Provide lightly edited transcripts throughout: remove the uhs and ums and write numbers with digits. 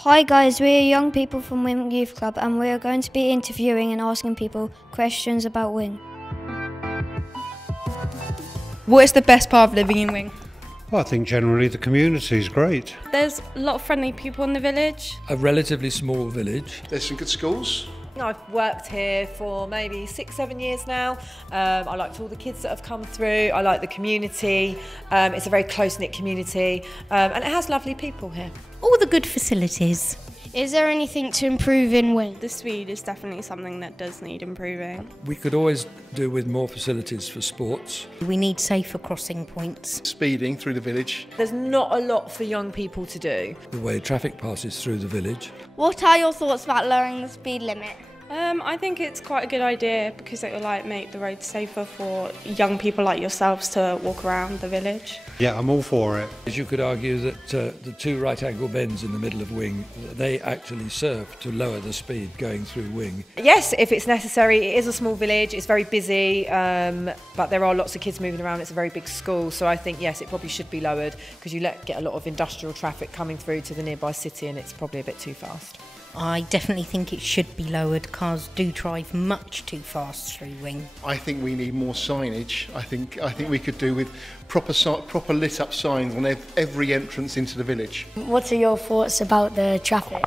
Hi guys, we're young people from Wing Youth Club and we're going to be interviewing and asking people questions about Wing. What is the best part of living in Wing? I think generally the community is great. There's a lot of friendly people in the village. A relatively small village. There's some good schools. I've worked here for maybe 6-7 years now. I liked all the kids that have come through. I like the community. It's a very close-knit community and it has lovely people here. All the good facilities. Is there anything to improve in Wing? The speed is definitely something that does need improving. We could always do with more facilities for sports. We need safer crossing points. Speeding through the village. There's not a lot for young people to do. The way traffic passes through the village. What are your thoughts about lowering the speed limit? I think it's quite a good idea because it will make the roads safer for young people like yourselves to walk around the village. Yeah, I'm all for it. As you could argue that the two right-angle bends in the middle of Wing, they actually serve to lower the speed going through Wing. Yes, if it's necessary. It is a small village, it's very busy, but there are lots of kids moving around. It's a very big school, so I think, yes, it probably should be lowered because you get a lot of industrial traffic coming through to the nearby city and it's probably a bit too fast. I definitely think it should be lowered. Cars do drive much too fast through Wing. I think we need more signage. I think we could do with proper lit up signs on every entrance into the village. What are your thoughts about the traffic?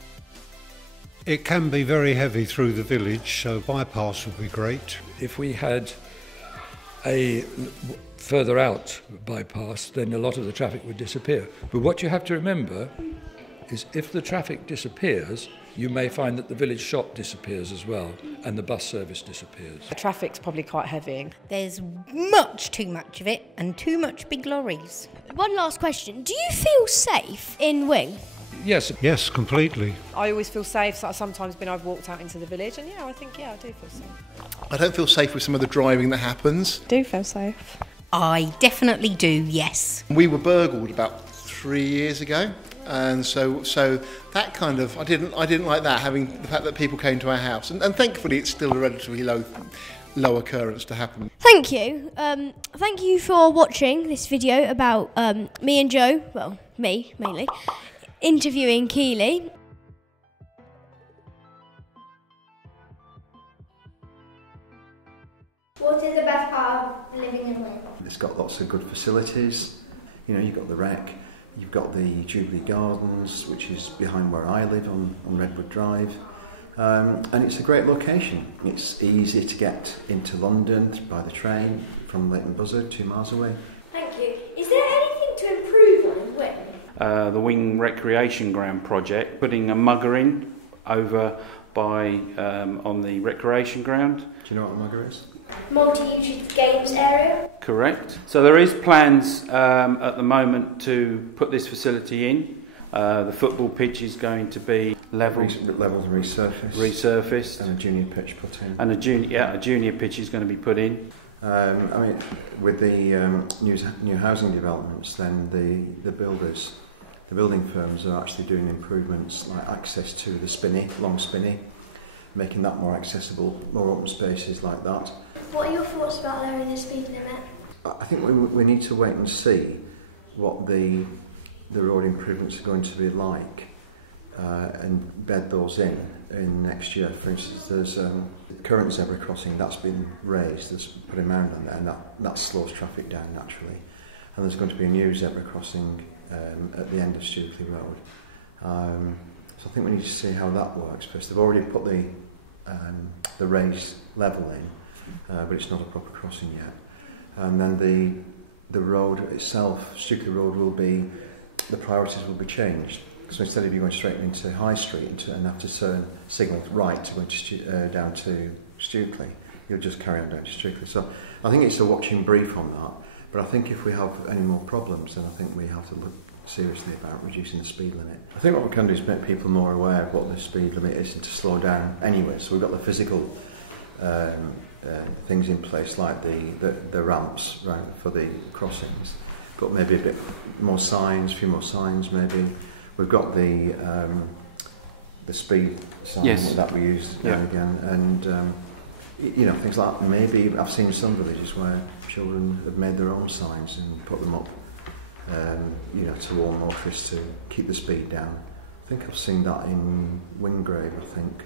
It can be very heavy through the village, so bypass would be great. If we had a further out bypass, then a lot of the traffic would disappear. But what you have to remember is if the traffic disappears, you may find that the village shop disappears as well and the bus service disappears. The traffic's probably quite heavy. There's much too much of it and too much big lorries. One last question. Do you feel safe in Wing? Yes. Yes, completely. I always feel safe, so I've walked out into the village and I do feel safe. I don't feel safe with some of the driving that happens. Do feel safe. I definitely do, yes. We were burgled about 3 years ago. And so that kind of I didn't like that, having the fact that people came to our house, and thankfully it's still a relatively low occurrence to happen. Thank you. Thank you for watching this video about me and Joe, well, me mainly, interviewing Keely. What is the best part of living in Wing? It's got lots of good facilities. You know, you've got the rec. You've got the Jubilee Gardens, which is behind where I live on Redwood Drive. And it's a great location. It's easy to get into London by the train from Leighton Buzzard, 2 miles away. Thank you. Is there anything to improve on Wing? The Wing Recreation Ground project, putting a mugger in over by on the recreation ground. Do you know what a mugger is? Multi-use games area? Correct. So there is plans at the moment to put this facility in. The football pitch is going to be levelled and resurfaced. And a junior pitch put in. And a junior pitch is going to be put in. I mean, with the new housing developments, then the building firms are actually doing improvements like access to the long spinney, making that more accessible, more open spaces like that. What are your thoughts about lowering the speed limit? I think we need to wait and see what the road improvements are going to be like and bed those in next year. For instance, there's the current zebra crossing that's been raised, there's put a mound on there, and that slows traffic down naturally. And there's going to be a new zebra crossing at the end of Stukely Road. So I think we need to see how that works first. They've already put the raised level in, but it's not a proper crossing yet. And then the road itself, Stukely Road, the priorities will be changed. So instead of you going straight into High Street and have to turn signal right to go down to Stukely, you'll just carry on down to Stukely. So I think it's a watching brief on that. But I think if we have any more problems, then I think we have to look seriously about reducing the speed limit. I think what we can do is make people more aware of what the speed limit is and to slow down anyway. So we've got the physical things in place like the ramps, right, for the crossings, but maybe a bit more signs, a few more signs maybe. We've got the speed sign that we use now and again, and you know, things like that. Maybe I've seen some villages where children have made their own signs and put them up, you know, to warn motorists to keep the speed down think I've seen that in Wingrave, I think,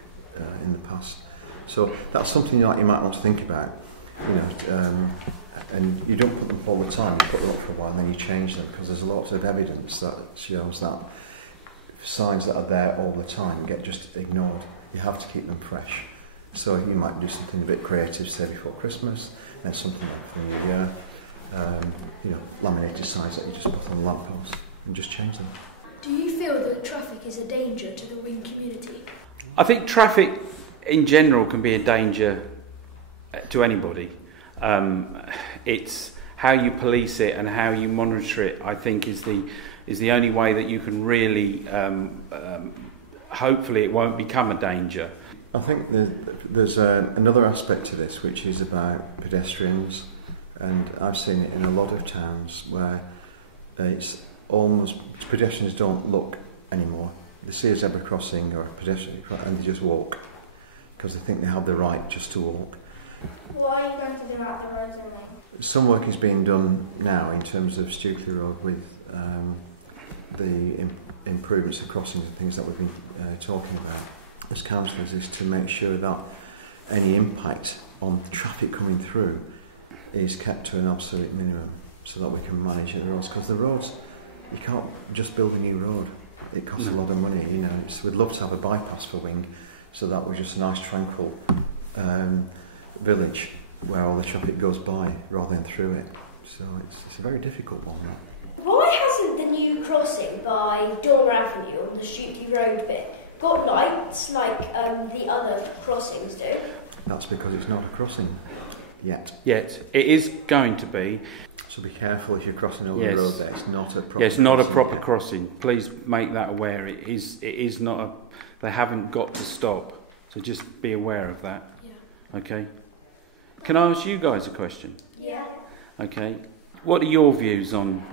in the past. So that's something that you might want to think about, you know, and you don't put them all the time, you put them up for a while and then you change them, because there's a lot of evidence that shows that signs that are there all the time get just ignored. You have to keep them fresh. So you might do something a bit creative, say before Christmas, and something like for the New Year. You know, laminated signs that you just put on the lamppost and just change them. Do you feel that traffic is a danger to the wing community? I think traffic in general can be a danger to anybody. It's how you police it and how you monitor it, I think, is the only way that you can really, hopefully it won't become a danger. I think there's another aspect to this, which is about pedestrians, and I've seen it in a lot of towns where it's almost, pedestrians don't look anymore. They see a zebra crossing or a pedestrian and they just walk, because they think they have the right just to walk. What are you going to do about the roads anyway? Some work is being done now in terms of Stukely Road with the improvements of crossings and things that we've been talking about as councillors, is to make sure that any impact on traffic coming through is kept to an absolute minimum, so that we can manage the roads. Because the roads, you can't just build a new road. It costs a lot of money. You know, we'd love to have a bypass for Wing, so that we're just a nice tranquil village where all the traffic goes by rather than through it. So it's a very difficult one. Why hasn't the new crossing by Dormer Avenue on the Stukely Road bit got lights like the other crossings do? That's because it's not a crossing yet. Yet. It is going to be. So be careful if you're crossing over the road there. It's not a proper Yes, not a proper crossing. Please make that aware. It is not a... They haven't got to stop. So just be aware of that. Yeah. Okay. Can I ask you guys a question? Yeah. Okay. What are your views on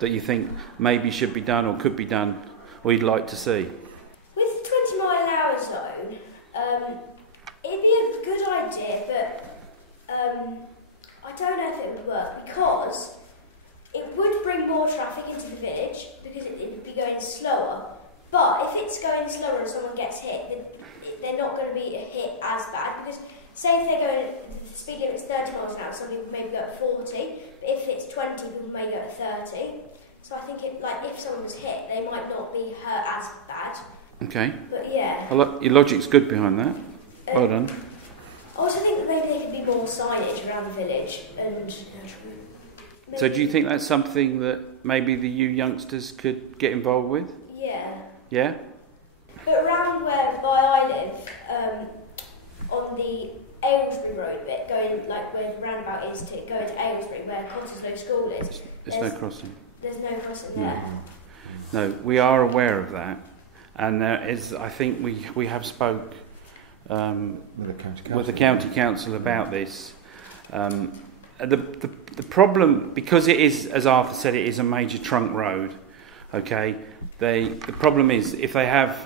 that you think maybe should be done or could be done or you'd like to see? With the 20-mile-an-hour zone, it'd be a good idea, but I don't know if it would work, because it would bring more traffic into the village because it would be going slower. But if it's going slower and someone gets hit, then they're not going to be hit as bad, because say if they're going, the speed limit's 30 miles an hour, some people maybe go at 40, but if it's 20, people may go at 30. So I think if someone was hit, they might not be hurt as bad. Okay. But yeah. Your logic's good behind that. Well done. I also think that maybe there could be more signage around the village, and So do you think that's something that maybe the you youngsters could get involved with? Yeah. Yeah? But around where I live, on the Aylesbury Road bit, going like where the roundabout is to go to Aylesbury, where Cottesloe School is. There's no crossing. There's no crossing there. No, we are aware of that, and there is. I think we have spoke with the county council about this. The problem, because it is, as Arthur said, it is a major trunk road. Okay, the problem is if they have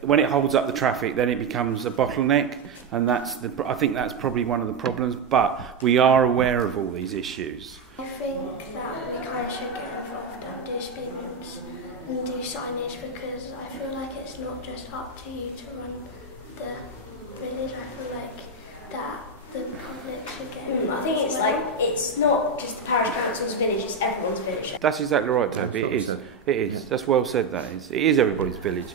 when it holds up the traffic, then it becomes a bottleneck, and I think that's probably one of the problems. But we are aware of all these issues. I think that we kind of should get involved and do speed limits and do signage, because I feel like it's not just up to you to run the village. I feel like that the public should get involved. I think it's like, it's not just the parish council's village, it's everyone's village. That's exactly right, Toby. It is. It is. Yeah. That's well said. That is. It is everybody's village.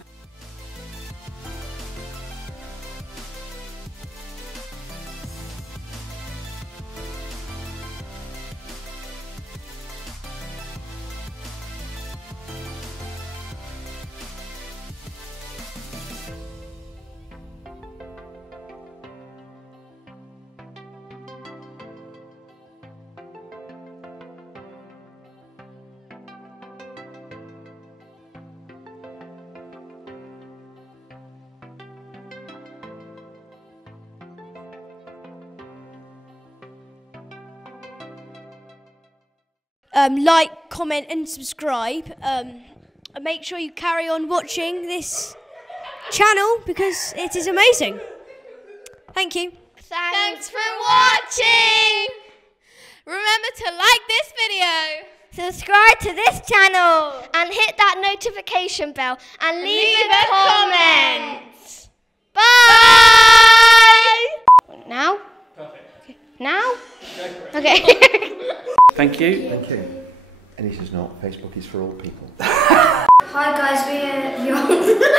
Like, comment and subscribe. And make sure you carry on watching this channel because it is amazing. Thank you. Thanks for watching. Remember to like this video. subscribe to this channel, and hit that notification bell, and leave a comment. Bye! Now? Perfect. Now? Okay. Thank you. Thank you. And this is not, Facebook is for all people. Hi guys, we're young.